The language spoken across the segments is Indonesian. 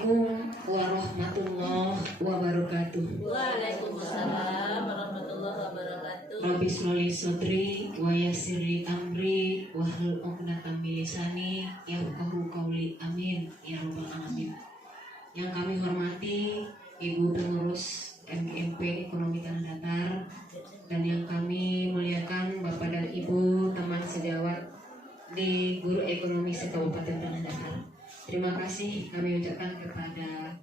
Assalamualaikum warahmatullahi wabarakatuh. Waalaikumsalam warahmatullahi wabarakatuh. Rabbi shrah sadri wa yassir li amri wahlul 'uqdatam min lisani yafqahu qawli. Amin ya rabbal alamin. Yang kami hormati Ibu Pengurus MGMP Ekonomi Tanah Datar, dan yang kami muliakan Bapak dan Ibu teman sejawat di Guru Ekonomi Kabupaten Tanah Datar. Terima kasih kami ucapkan kepada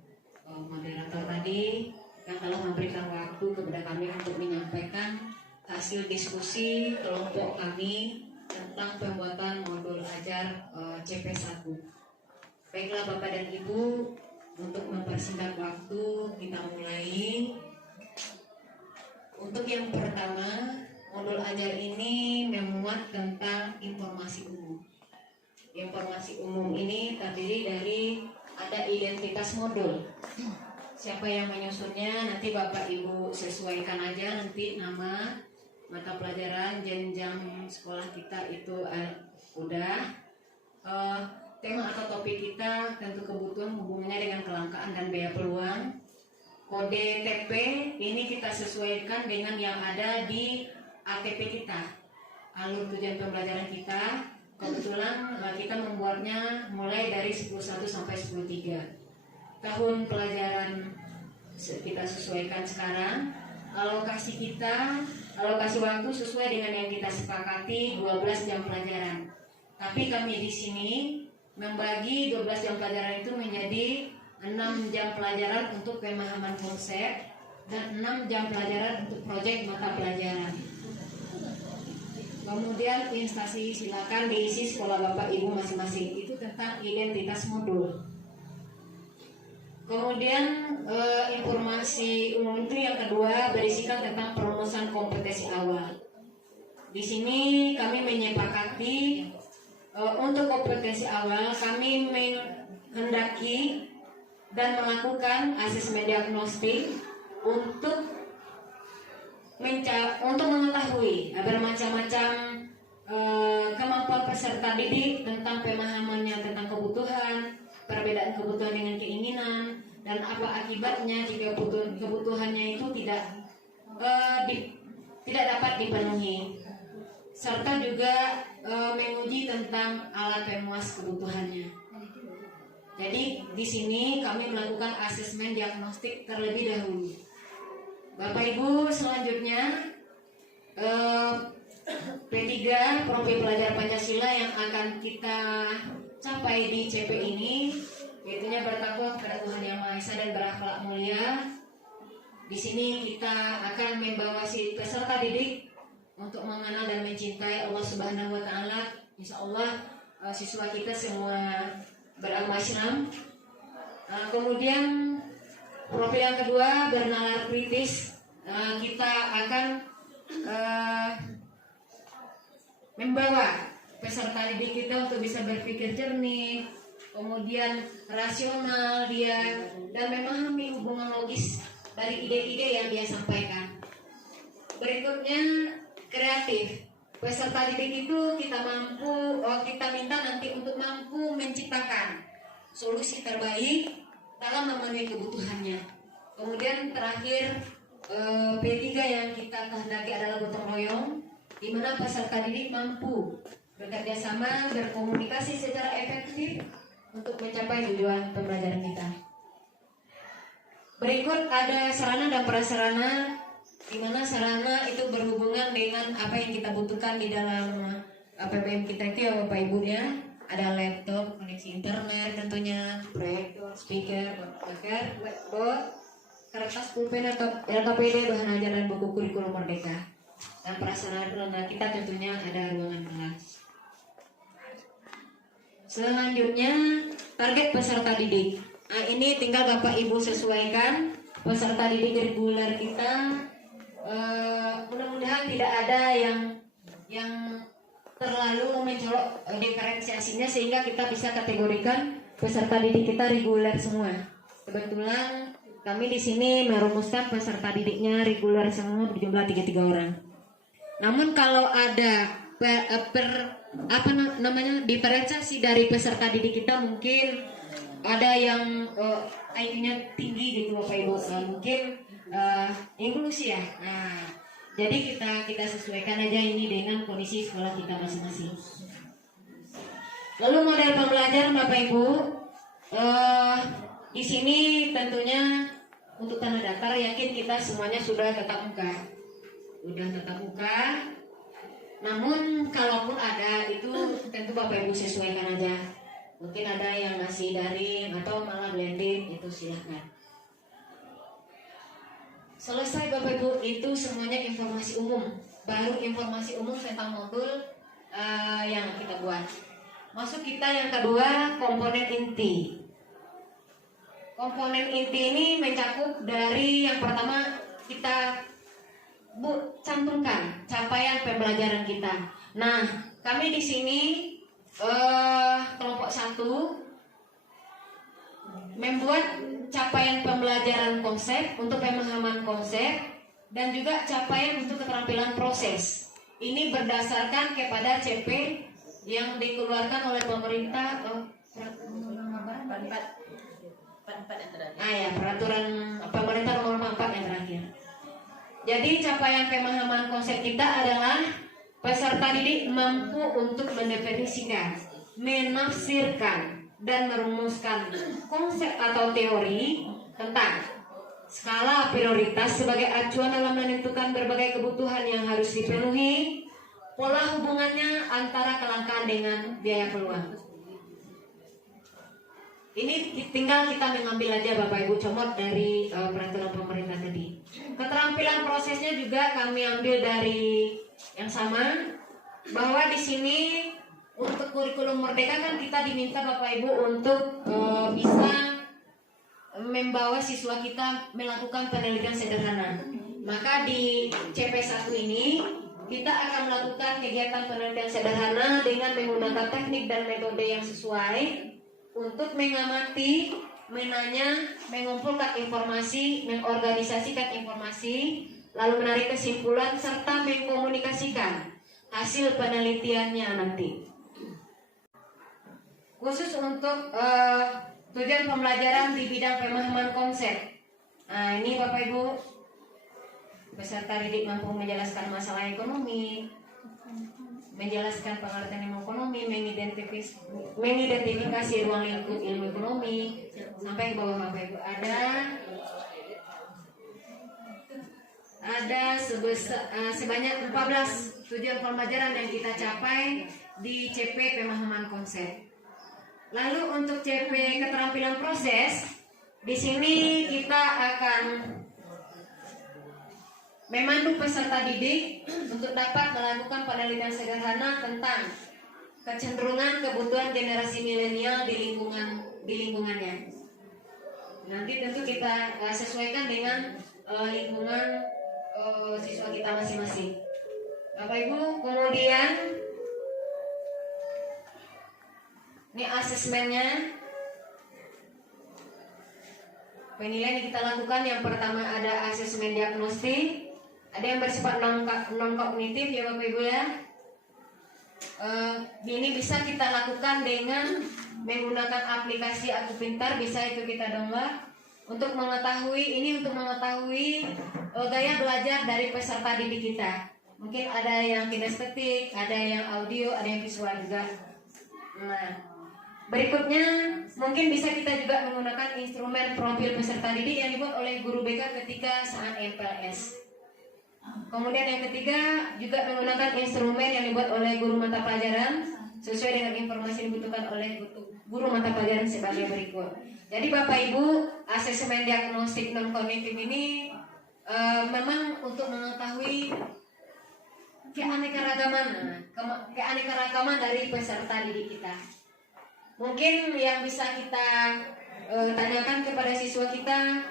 moderator tadi yang telah memberikan waktu kepada kami untuk menyampaikan hasil diskusi kelompok kami tentang pembuatan modul ajar CP1. Baiklah Bapak dan Ibu, untuk mempersingkat waktu kita mulai. Untuk yang pertama, modul ajar ini memuat tentang informasi umum. Informasi umum ini terdiri dari ada identitas modul. Siapa yang menyusunnya nanti Bapak Ibu sesuaikan aja, nanti nama, mata pelajaran, jenjang sekolah kita itu udah. Tema atau topik kita tentu kebutuhan hubungannya dengan kelangkaan dan biaya peluang. Kode TP ini kita sesuaikan dengan yang ada di ATP kita. Alur tujuan pembelajaran kita. Kebetulan kita membuatnya mulai dari 10.1 sampai 10.3. Tahun pelajaran kita sesuaikan sekarang. Alokasi waktu sesuai dengan yang kita sepakati 12 jam pelajaran. Tapi kami di sini membagi 12 jam pelajaran itu menjadi 6 jam pelajaran untuk pemahaman konsep dan 6 jam pelajaran untuk proyek mata pelajaran. Kemudian instansi silakan diisi sekolah Bapak Ibu masing-masing. Itu tentang identitas modul. Kemudian informasi umum itu yang kedua berisikan tentang perumusan kompetensi awal. Di sini kami menyepakati untuk kompetensi awal kami menghendaki dan melakukan asesmen diagnostik untuk mengetahui bermacam-macam kemampuan peserta didik tentang pemahamannya tentang kebutuhan, perbedaan kebutuhan dengan keinginan, dan apa akibatnya jika kebutuhannya itu tidak dapat dipenuhi, serta juga menguji tentang alat pemuas kebutuhannya. Jadi di sini kami melakukan asesmen diagnostik terlebih dahulu. Bapak Ibu, selanjutnya P3 profil pelajar Pancasila yang akan kita capai di CP ini, yaitunya bertakwa kepada Tuhan Yang Maha Esa dan berakhlak mulia. Di sini kita akan membawa si peserta didik untuk mengenal dan mencintai Allah Subhanahu Wa Taala. Insya Allah siswa kita semua beragama Islam. Kemudian profil yang kedua bernalar kritis. Kita akan membawa peserta didik kita untuk bisa berpikir jernih, kemudian rasional dia, dan memahami hubungan logis dari ide-ide yang dia sampaikan. Berikutnya kreatif. Peserta didik itu kita minta nanti untuk mampu menciptakan solusi terbaik dalam memenuhi kebutuhannya. Kemudian terakhir P3 yang kita kehendaki adalah gotong royong, di mana peserta didik mampu bekerja sama, berkomunikasi secara efektif untuk mencapai tujuan pembelajaran kita. Berikut ada sarana dan prasarana, di mana sarana itu berhubungan dengan apa yang kita butuhkan di dalam APBM kita itu ya Bapak Ibu ya. Ada laptop, koneksi internet tentunya, proyektor, speaker, whiteboard, kertas pulpen atau LKPD, bahan ajar dan buku kurikulum merdeka. Dan prasarana kita tentunya ada ruangan kelas. Selanjutnya target peserta didik. Nah, ini tinggal Bapak Ibu sesuaikan peserta didik reguler kita. Mudah-mudahan tidak ada yang terlalu mencolok diferensiasinya sehingga kita bisa kategorikan peserta didik kita reguler semua. Kebetulan kami di sini merumuskan peserta didiknya reguler semua berjumlah 33 orang. Namun kalau ada diferensiasi dari peserta didik kita mungkin ada yang IQ-nya tinggi gitu Bapak Ibu, mungkin inklusi ya. Nah, jadi kita sesuaikan aja ini dengan kondisi sekolah kita masing-masing. Lalu model pembelajaran Bapak Ibu, di sini tentunya untuk tanah datar yakin kita semuanya sudah tatap muka. Namun kalaupun ada itu tentu Bapak Ibu sesuaikan aja. Mungkin ada yang masih daring atau malah blended, itu silahkan. Selesai Bapak Ibu, itu semuanya informasi umum. Baru informasi umum tentang modul yang kita buat. Masuk kita yang kedua, komponen inti. Komponen inti ini mencakup dari yang pertama kita cantumkan capaian pembelajaran kita. Nah, kami di sini kelompok 1 membuat capaian pembelajaran konsep untuk pemahaman konsep dan juga capaian untuk keterampilan proses. Ini berdasarkan kepada CP yang dikeluarkan oleh pemerintah peraturan pemerintah nomor 4 yang terakhir. Jadi capaian pemahaman konsep kita adalah peserta didik mampu untuk mendefinisikan, menafsirkan, dan merumuskan konsep atau teori tentang skala prioritas sebagai acuan dalam menentukan berbagai kebutuhan yang harus dipenuhi, pola hubungannya antara kelangkaan dengan biaya peluang. Ini tinggal kita mengambil aja Bapak Ibu comot dari peraturan pemerintah tadi. Keterampilan prosesnya juga kami ambil dari yang sama, bahwa di sini untuk kurikulum merdeka kan kita diminta Bapak Ibu untuk bisa membawa siswa kita melakukan penelitian sederhana. Maka di CP1 ini kita akan melakukan kegiatan penelitian sederhana dengan menggunakan teknik dan metode yang sesuai untuk mengamati, menanya, mengumpulkan informasi, mengorganisasikan informasi, lalu menarik kesimpulan serta mengkomunikasikan hasil penelitiannya nanti. Khusus untuk tujuan pembelajaran di bidang pemahaman konsep. Nah, ini Bapak Ibu, peserta didik mampu menjelaskan masalah ekonomi, menjelaskan pengertian ilmu ekonomi, mengidentifikasi ruang lingkup ilmu ekonomi, sampai ke bawah Bapak Ibu ada sebanyak 14 tujuan pembelajaran yang kita capai di CP pemahaman konsep. Lalu untuk CP keterampilan proses, di sini kita akan memandu peserta didik untuk dapat melakukan penelitian sederhana tentang kecenderungan kebutuhan generasi milenial di lingkungannya. Nanti tentu kita sesuaikan dengan lingkungan siswa kita masing-masing. Bapak Ibu, kemudian ini asesmennya. Penilaian yang kita lakukan yang pertama ada asesmen diagnostik, ada yang bersifat non kognitif ya Bapak Ibu ya. Ini bisa kita lakukan dengan menggunakan aplikasi Aku Pintar, bisa itu kita download untuk mengetahui gaya belajar dari peserta didik kita. Mungkin ada yang kinestetik, ada yang audio, ada yang visual juga. Nah, berikutnya mungkin bisa kita juga menggunakan instrumen profil peserta didik yang dibuat oleh guru BK ketika saat MPLS. Kemudian yang ketiga juga menggunakan instrumen yang dibuat oleh guru mata pelajaran sesuai dengan informasi yang dibutuhkan oleh guru mata pelajaran sebagai berikut. Jadi Bapak Ibu, asesmen diagnostik non kognitif ini memang untuk mengetahui keanekaragaman dari peserta didik kita. Mungkin yang bisa kita tanyakan kepada siswa kita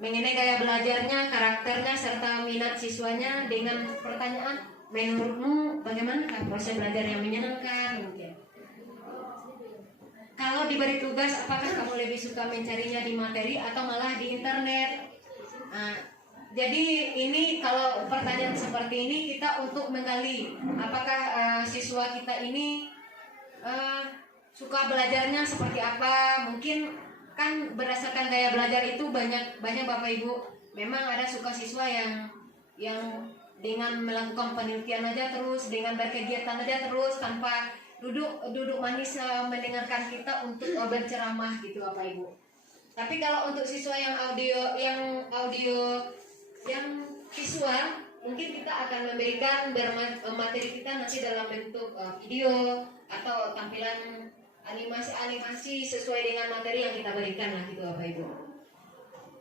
mengenai gaya belajarnya, karakternya, serta minat siswanya dengan pertanyaan, menurutmu bagaimana proses belajar yang menyenangkan? Mungkin. Kalau diberi tugas, apakah kamu lebih suka mencarinya di materi atau malah di internet? Nah, jadi ini kalau pertanyaan seperti ini kita untuk menggali apakah siswa kita ini suka belajarnya seperti apa. Mungkin kan berdasarkan gaya belajar itu banyak Bapak Ibu. Memang ada suka siswa yang dengan melakukan penelitian aja terus, dengan berkegiatan aja terus tanpa duduk manis mendengarkan kita untuk berceramah gitu Bapak Ibu. Tapi kalau untuk siswa yang audio yang visual, mungkin kita akan memberikan materi kita nanti dalam bentuk video atau tampilan animasi sesuai dengan materi yang kita berikan lah gitu Bapak Ibu.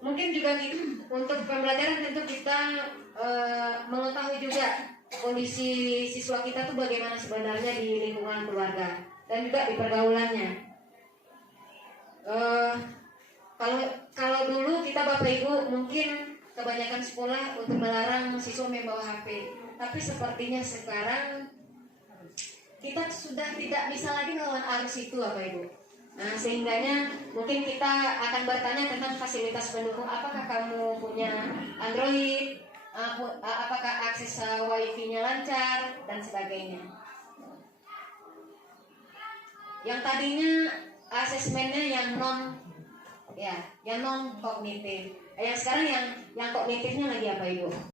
Mungkin juga gitu, untuk pembelajaran tentu kita mengetahui juga kondisi siswa kita tuh bagaimana sebenarnya di lingkungan keluarga dan juga di pergaulannya. Kalau dulu kita Bapak Ibu mungkin kebanyakan sekolah untuk melarang siswa membawa HP, tapi sepertinya sekarang kita sudah tidak bisa lagi melawan arus itu Bapak Ibu. Nah, sehingganya mungkin kita akan bertanya tentang fasilitas pendukung. Apakah kamu punya Android? Apakah akses wifi-nya lancar dan sebagainya. Yang tadinya asesmennya yang non kognitif. Yang sekarang yang kognitifnya lagi apa Ibu?